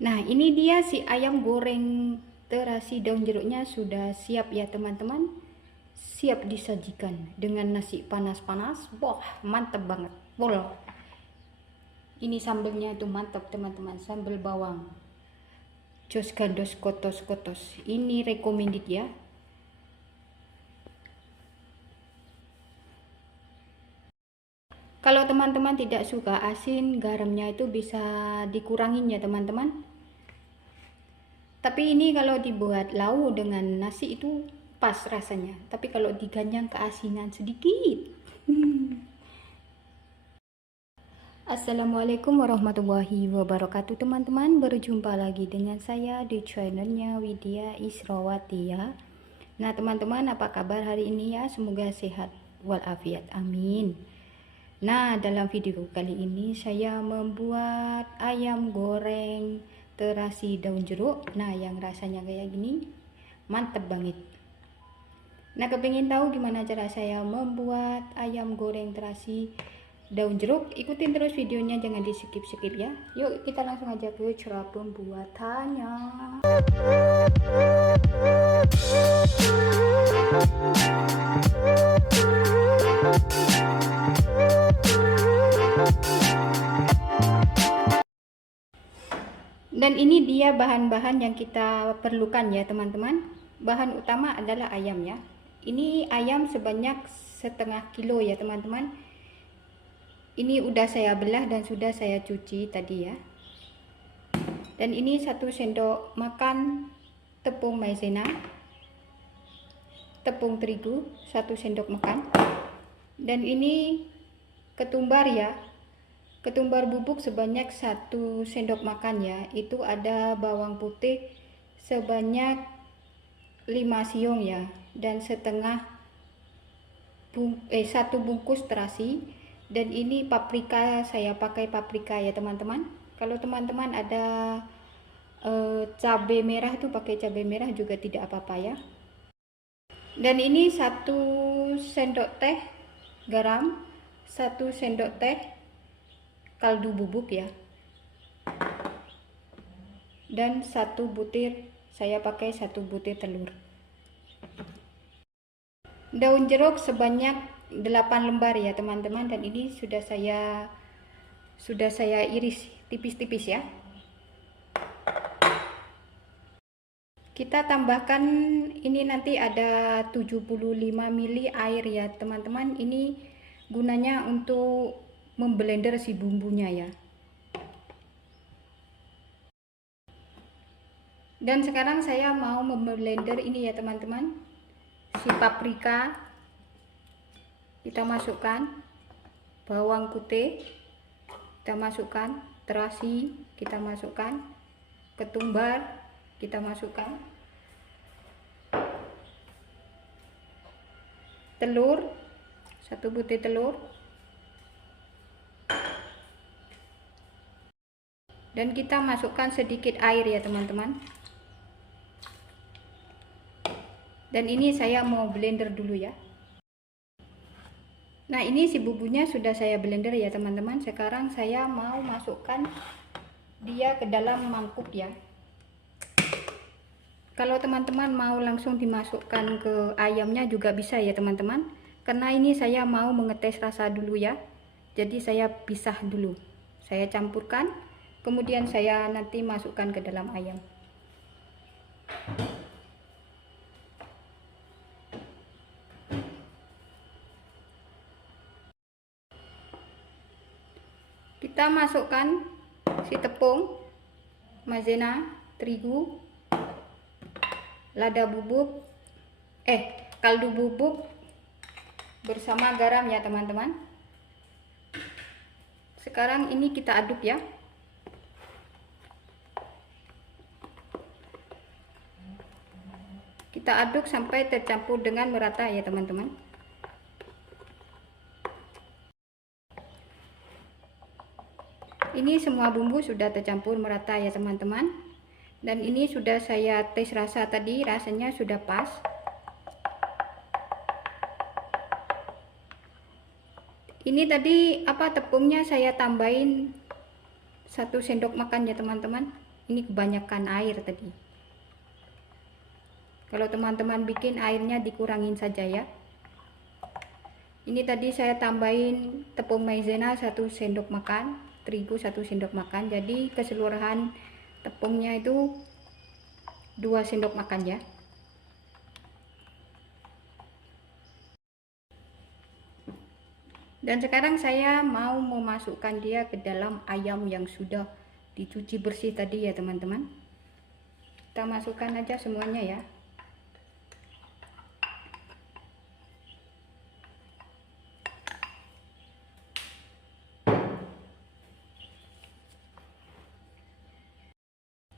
Nah, ini dia si ayam goreng terasi daun jeruknya sudah siap ya teman-teman. Siap disajikan dengan nasi panas-panas. Wah, mantep banget. Pol. Ini sambelnya itu mantap teman-teman, sambal bawang. Jos gandos kotos-kotos. Ini recommended ya. Kalau teman-teman tidak suka asin, garamnya itu bisa dikurangin ya teman-teman. Tapi ini kalau dibuat lauk dengan nasi itu pas rasanya. Tapi kalau diganyang keasinan sedikit. Assalamualaikum warahmatullahi wabarakatuh teman-teman. Berjumpa lagi dengan saya di channelnya Widya Israwati ya. Nah teman-teman, apa kabar hari ini ya? Semoga sehat walafiat, amin. Nah, dalam video kali ini saya membuat ayam goreng terasi daun jeruk. Nah, yang rasanya kayak gini, mantep banget. Nah, kepingin tahu gimana cara saya membuat ayam goreng terasi daun jeruk? Ikutin terus videonya, jangan di skip-skip ya. Yuk, kita langsung aja ke cara pembuatannya. Dan ini dia bahan-bahan yang kita perlukan ya teman-teman. Bahan utama adalah ayam ya. Ini ayam sebanyak setengah kilo ya teman-teman. Ini udah saya belah dan sudah saya cuci tadi ya. Dan ini 1 sendok makan tepung maizena, tepung terigu 1 sendok makan. Dan ini ketumbar ya. Ketumbar bubuk sebanyak 1 sendok makan ya. Itu ada bawang putih sebanyak 5 siung ya, dan setengah 1 bungkus terasi. Dan ini paprika, saya pakai paprika ya teman-teman. Kalau teman-teman ada cabai merah tuh pakai cabai merah juga tidak apa-apa ya. Dan ini 1 sendok teh garam, 1 sendok teh kaldu bubuk ya, dan 1 butir, saya pakai 1 butir telur. Daun jeruk sebanyak 8 lembar ya teman-teman, dan ini sudah saya iris tipis-tipis ya. Kita tambahkan ini nanti ada 75 ml air ya teman-teman. Ini gunanya untuk memblender si bumbunya ya. Dan sekarang saya mau memblender ini ya teman-teman. Si paprika kita masukkan, bawang putih kita masukkan, terasi kita masukkan, ketumbar kita masukkan, telur 1 butir telur, dan kita masukkan sedikit air ya teman-teman. Dan ini saya mau blender dulu ya. Nah, ini si bumbunya sudah saya blender ya teman-teman. Sekarang saya mau masukkan dia ke dalam mangkuk ya. Kalau teman-teman mau langsung dimasukkan ke ayamnya juga bisa ya teman-teman. Karena ini saya mau mengetes rasa dulu ya. Jadi saya pisah dulu. Saya campurkan, kemudian saya nanti masukkan ke dalam ayam. Kita masukkan si tepung maizena, terigu, lada bubuk, kaldu bubuk bersama garam ya teman-teman. Sekarang ini kita aduk ya. Kita aduk sampai tercampur dengan merata ya teman-teman. Ini semua bumbu sudah tercampur merata ya teman-teman. Dan ini sudah saya tes rasa tadi, rasanya sudah pas. Ini tadi tepungnya saya tambahin 1 sendok makan ya teman-teman. ini kebanyakan air tadi. Kalau teman-teman bikin, airnya dikurangin saja ya. Ini tadi saya tambahin tepung maizena 1 sendok makan, terigu 1 sendok makan, jadi keseluruhan tepungnya itu 2 sendok makan ya. Dan sekarang saya mau memasukkan dia ke dalam ayam yang sudah dicuci bersih tadi ya teman-teman. Kita masukkan aja semuanya ya.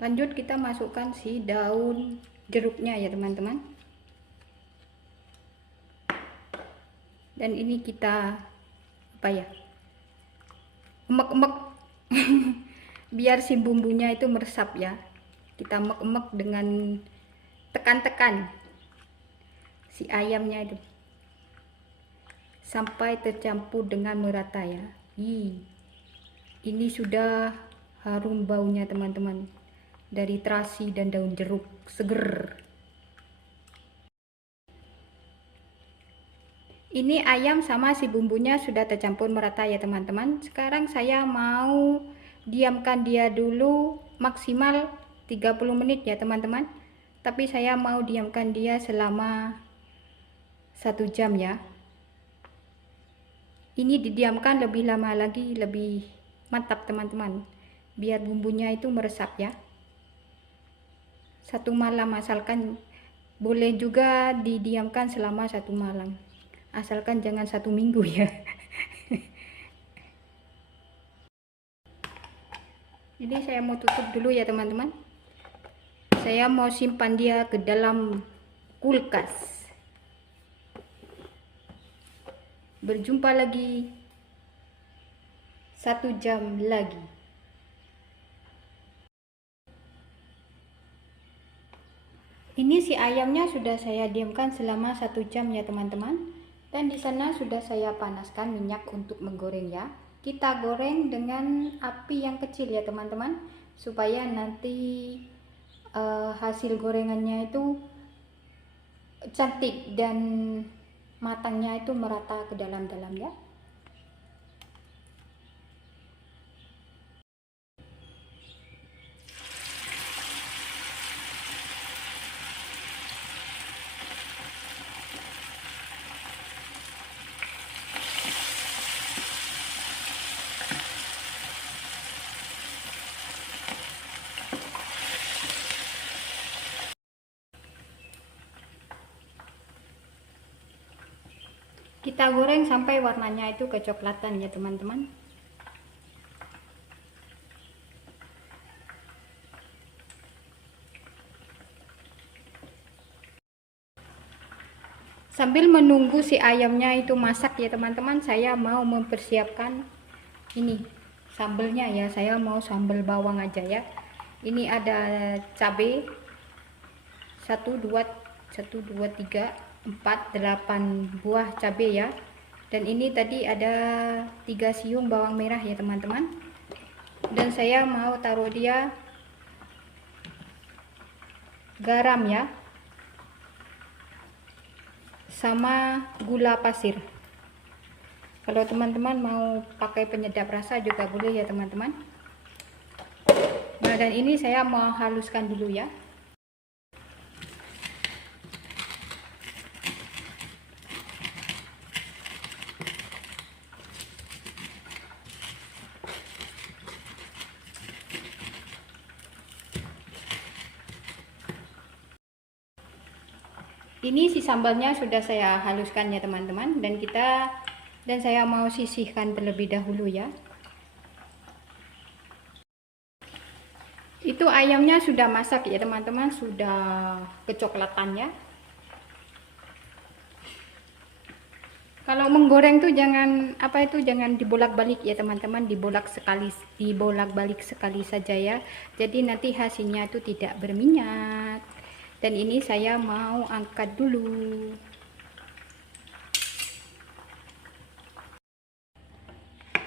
Lanjut kita masukkan si daun jeruknya ya teman-teman. Dan ini kita emek-emek biar si bumbunya itu meresap ya. Kita emek-emek dengan tekan-tekan si ayamnya itu sampai tercampur dengan merata ya. Ini sudah harum baunya teman-teman, dari terasi dan daun jeruk seger. Ini ayam sama si bumbunya sudah tercampur merata ya teman-teman. Sekarang saya mau diamkan dia dulu maksimal 30 menit ya teman-teman. Tapi saya mau diamkan dia selama 1 jam ya. Ini didiamkan lebih lama lagi, lebih mantap teman-teman, biar bumbunya itu meresap ya. 1 malam, asalkan boleh juga didiamkan selama 1 malam. Asalkan jangan 1 minggu ya. Jadi saya mau tutup dulu ya teman-teman. Saya mau simpan dia ke dalam kulkas. Berjumpa lagi 1 jam lagi. Ini si ayamnya sudah saya diamkan selama 1 jam ya teman-teman. Dan di sana sudah saya panaskan minyak untuk menggoreng ya. Kita goreng dengan api yang kecil ya teman-teman, supaya nanti hasil gorengannya itu cantik dan matangnya itu merata ke dalam-dalam ya. Kita goreng sampai warnanya itu kecoklatan ya teman-teman. Sambil menunggu si ayamnya itu masak ya teman-teman, saya mau mempersiapkan ini sambelnya ya. Saya mau sambal bawang aja ya. Ini ada cabai 1 2 3 4 8 buah cabai ya. Dan ini tadi ada 3 siung bawang merah ya teman-teman. Dan saya mau taruh dia garam ya, sama gula pasir. Kalau teman-teman mau pakai penyedap rasa juga boleh ya teman-teman. Nah, dan ini saya mau haluskan dulu ya. Ini si sambalnya sudah saya haluskan ya teman-teman, dan saya mau sisihkan terlebih dahulu ya. Itu ayamnya sudah masak ya teman-teman, sudah kecoklatannya. Kalau menggoreng tuh jangan jangan dibolak-balik ya teman-teman, dibolak-balik sekali saja ya. Jadi nanti hasilnya itu tidak berminyak. Dan ini saya mau angkat dulu.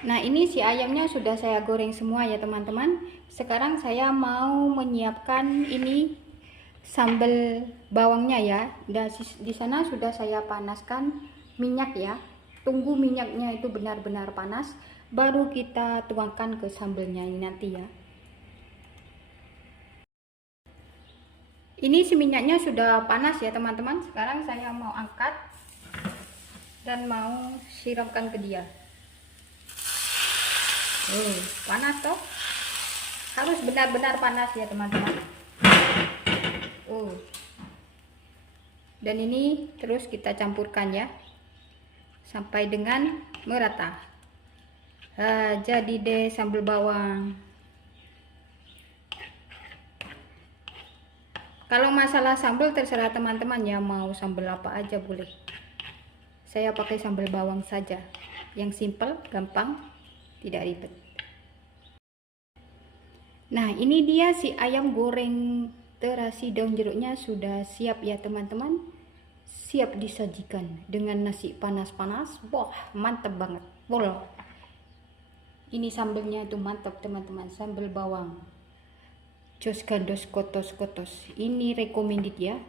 Nah, ini si ayamnya sudah saya goreng semua ya teman-teman. Sekarang saya mau menyiapkan ini sambal bawangnya ya. Di sana sudah saya panaskan minyak ya. Tunggu minyaknya itu benar-benar panas, baru kita tuangkan ke sambalnya ini nanti ya. Ini si minyaknya sudah panas ya teman-teman. Sekarang saya mau angkat dan mau siramkan ke dia. Panas toh, harus benar-benar panas ya teman-teman. Dan ini terus kita campurkan ya sampai dengan merata. Jadi deh sambal bawang. Kalau masalah sambal terserah teman-teman ya, mau sambal apa aja boleh. Saya pakai sambal bawang saja, yang simple, gampang, tidak ribet. Nah, ini dia si ayam goreng terasi daun jeruknya sudah siap ya teman-teman. Siap disajikan dengan nasi panas-panas. Wah, mantap banget. Pol. Ini sambalnya itu mantap teman-teman, sambal bawang. Jos gandos kotos-kotos. Ini recommended ya.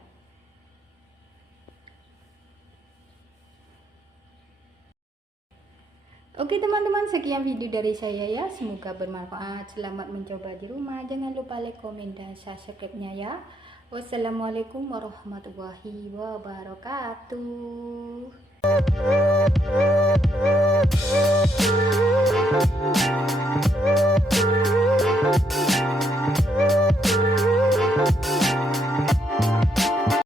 Oke teman-teman, sekian video dari saya ya, semoga bermanfaat. Selamat mencoba di rumah, jangan lupa like, komen, dan subscribe-nya ya. Wassalamualaikum warahmatullahi wabarakatuh.